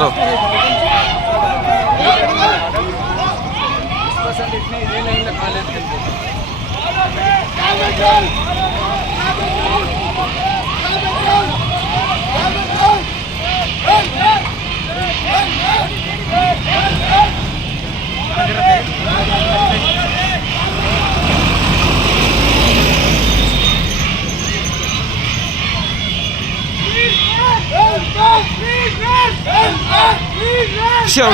रहो। Show.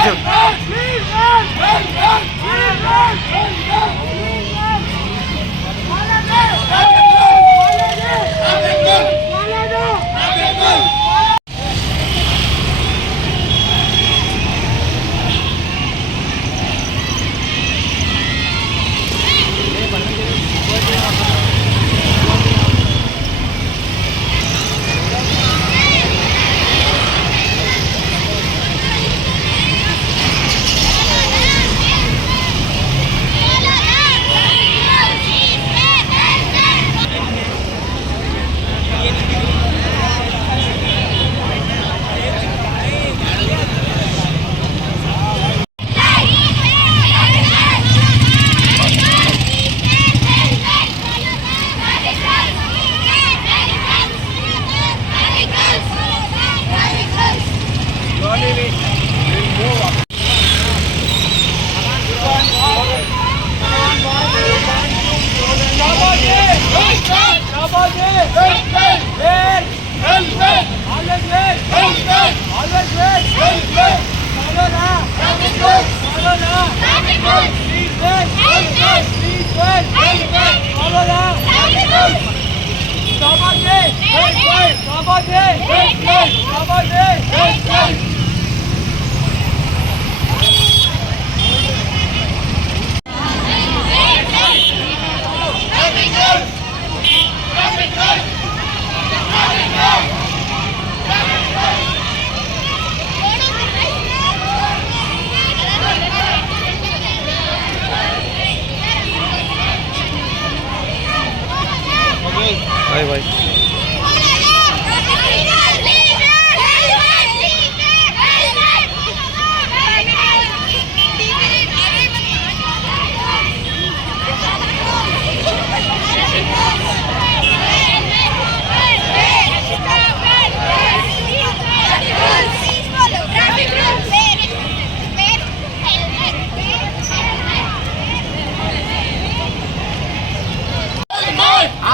Bye.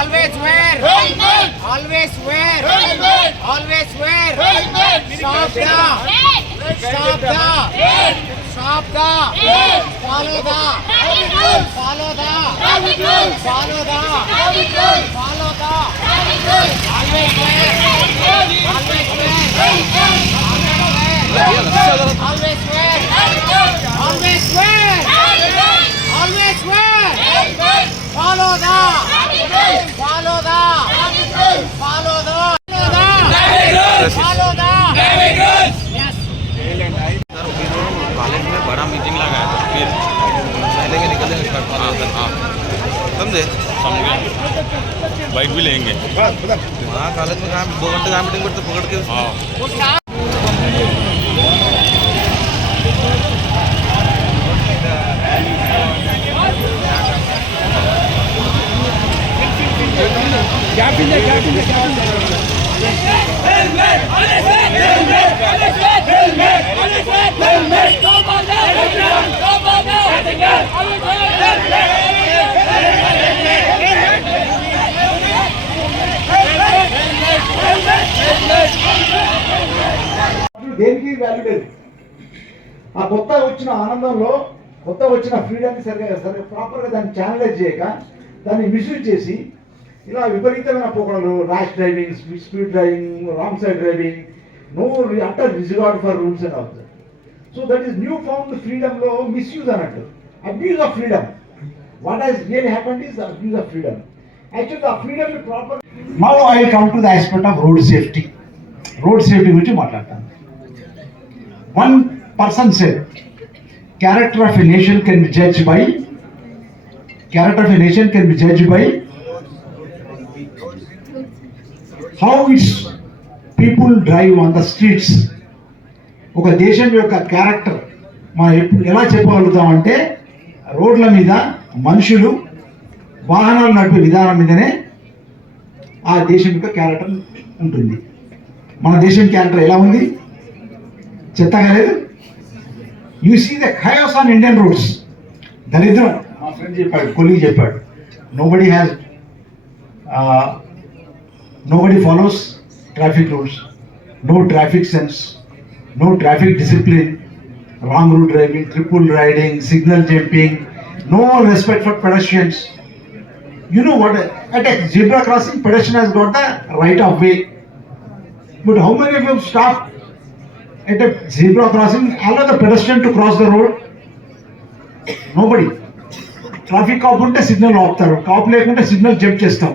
Always wear helmet. Always wear helmet. Always wear helmet. Stop the follow the always wear college में बड़ा मीटिंग लगा है, फिर पहले के निकले समझे बाइक भी लेंगे वहाँ कॉलेज में काम 2 घंटे का मीटिंग करते पकड़ के దేనికి వాల్యూ లేదు. ఆ కొత్త వచ్చిన ఆనందంలో కొత్త వచ్చిన ఫ్రీడమ్ని సరే ప్రాపర్గా దాన్ని ఛానలైజ్ చేయక దాన్ని మిస్యూజ్ చేసి ఇలా విపరీతమైన పోకడలు, rash driving, speed driving, wrong side driving, no utter disregard for rules and all. So that is new found ఫ్రీడమ్లో మిస్యూజ్ అన్నట్టు, abuse of freedom. What has really happened is abuse of freedom. Actually ఆ freedom proper. Now I will come to the aspect of road safety. Road safety గురించి మాట్లాడతాను. One person said, character of a nation can be judged by how its people drive on the streets. ఒక దేశం యొక్క క్యారెక్టర్ మనం ఎప్పుడు ఎలా చెప్పగలుగుతామంటే రోడ్ల మీద మనుషులు వాహనాలు నడిపే విధానం మీదనే ఆ దేశం యొక్క క్యారెక్టర్ ఉంటుంది. మన దేశం క్యారెక్టర్ ఎలా ఉంది? చెత్తగా లేదు. You see the chaos on Indian roads. దరిద్రం. మా ఫ్రెండ్ చెప్పాడు, కొలీగ్ చెప్పాడు, nobody follows traffic rules, no traffic sense, no traffic discipline, wrong route driving, triple riding, signal jumping, no respect for pedestrians. You know what? At a zebra crossing, pedestrian has got the right of way. But how many of you stop at a zebra crossing, allow the pedestrian to cross the road? Nobody. Traffic cop ఉంటే signal ఆపుతారు, cop లేకుంటే signal jump చేస్తాం.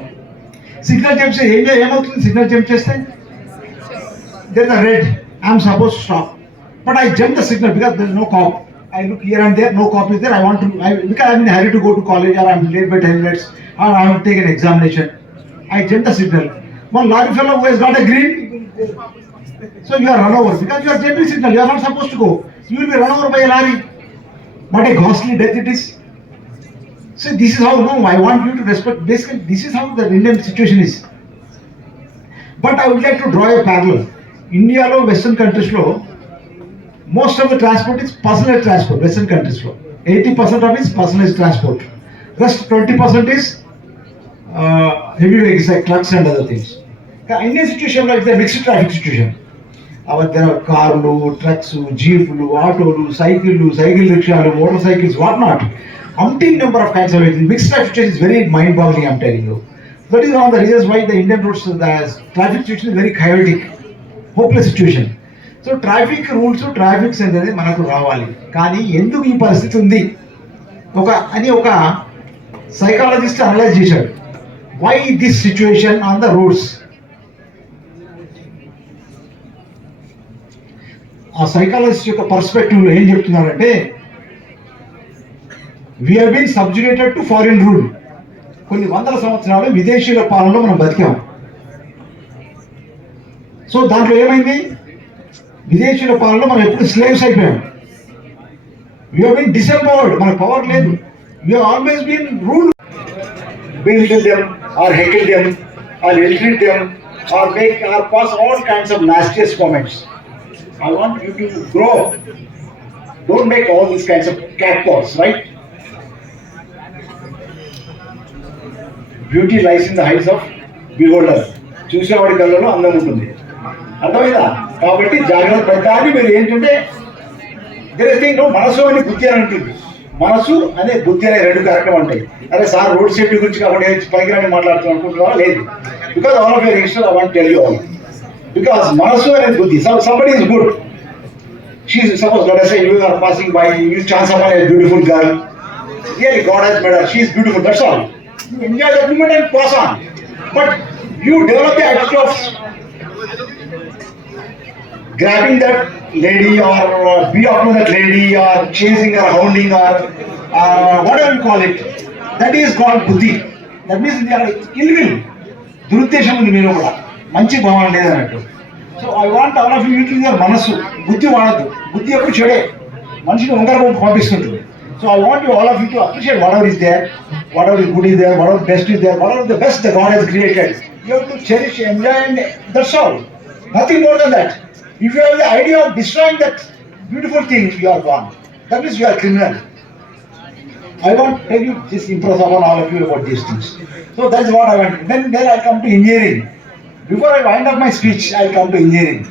Signal jump చేస్తే ఏమవుతుంది? Signal jump చేస్తే there the red, I'm suppose to stop, but I jump the signal because there is no cop. I look here and there, no cop is there. Because I'm in a hurry to go to college, or I'm late by 10 minutes, or I have to take an examination. I jump the signal. One lorry fellow who has got a green, so you are run over because you are jumping signal. You are not supposed to go. You will be run over by a lorry. What a ghastly death it is. So this is how, no, I want you to respect. Basically, this is how the Indian situation is. But I would like to draw a parallel. India lo, Western countries lo, most of the transport is personal transport. Western countries lo, 80% of it is personal transport. Rest 20% is heavy vehicles like trucks and other things. The Indian situation like the mixed traffic situation. There are cars, trucks, jeeps, autos, cycles, cycle rickshaws, motorcycles, whatnot. Umpteen number of kinds of vehicles. Mixed traffic situation is very mind-boggling, I'm telling you. That is one of the reasons why the Indian roads, the traffic situation is very chaotic, hopeless situation. So traffic rules, traffic అనేది మనకు రావాలి. కానీ ఎందుకు ఈ పరిస్థితి ఉంది ఒక psychologist analyse చేశాడు. Why this situation on the roads? ఆ సైకాలజిస్ట్ యొక్క పర్స్పెక్టివ్లో ఏం చెప్తున్నారంటే, we have been subjugated to foreign rule. కొన్ని వందల సంవత్సరాలు విదేశీయుల పాలనలో మనం బతికాం. సో దాంట్లో ఏమైంది? విదేశీయుల పాలనలో మనం ఎప్పుడు స్లేవ్స్ అయిపోయాం. we have been disempowered. మన పవర్ లేదు. we have always been ruled. Belittle them or heckle them or ill-treat them or make or pass all kinds of nastiest comments. I want you to grow. Don't make all these kinds of catcalls, right? Beauty lies in the heights of beholder. చూసేవాడి కళ్ళలో అందం ఉంటుంది. అర్థమైందా? కాబట్టి జాగ్రత్త పడతాన్ని మీరు ఏంటంటే థింగ్ మనసు అని బుద్ధి అని ఉంటుంది. మనసు అనే బుద్ధి అనే రెండు కార్యక్రమం ఉంటాయి. అరే సార్ రోడ్ సేఫ్టీ గురించి కాబట్టి పనికిరాని మాట్లాడుతూ అనుకుంటున్నావా? లేదు. Because all of your youngsters I want tell you all. Because మనసు అనేది బుద్ధి. Somebody is good. She suppose let us say you are passing by, you chance upon a beautiful girl. Really God has made her. She is beautiful. That's all. You enjoy that moment and pass on. But you develop the attitude of grabbing that lady or be up to that lady or chasing her, hounding her, whatever you call it. That is called buddhi. That means they are ill will. దురుద్దేశం ఉంది మీరు కూడా, మంచి భావన లేదన్నట్టు. So I want all of you utilise your మనస్సు. బుద్ధి వాడద్దు. బుద్ధి ఎప్పుడు చెడే, మనిషిని వంకర పంపిస్తుంటుంది. So I want you all of you to appreciate whatever is there, whatever is good is there, whatever best is there, whatever the best that God has created. You have to cherish, enjoy, and that's all. Nothing more than that. If you have the idea of destroying that beautiful thing, you are gone. That means you are criminal. I want to tell you, just impress upon all of you about these things. So that's what I want. Then I come to engineering. Before I wind up my speech, I come to engineering.